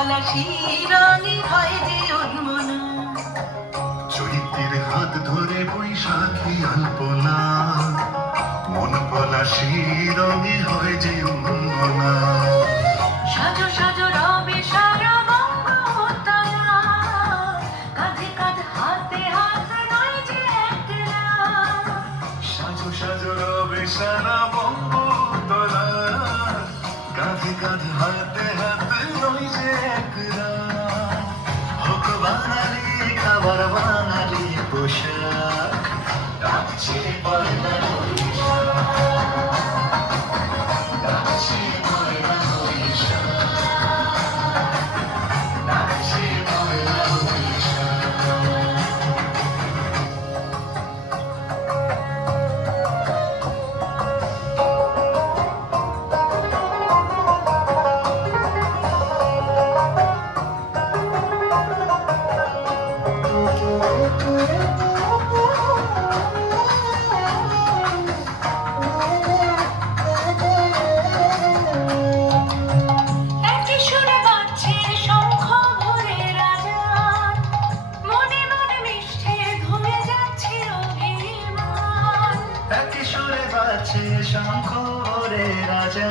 পলাশি রঙে হয় যে উন্মনা। চৈত্রের হাত ধরে বৈশাখী আলপনা, মন পলাশি রঙে হয় যে উন্মনা। সাজো সাজো রবে সারা বঙ্গোত্তরা, কাঁধে কাঁধ হাতে হাত নয় যে একলা। সাজো সাজো রবে সারা বঙ্গোত্তরা, কাঁধে কাঁধ হাতে হাত নয় যে একলা। হোক বাঙালি খাবার বাঙালি পোশাক, ডাকছে পয়লা বৈশাখ, ডাকছে পয়লা বৈশাখ, ডাকছে পয়লা বৈশাখ। একই সুরে বাজছে শঙ্খ ভোরের আজান, মনে মনে মিশছে ধরে যাচ্ছে অভিমান। একই সুরে বাজছে শঙ্খ রে রাজা।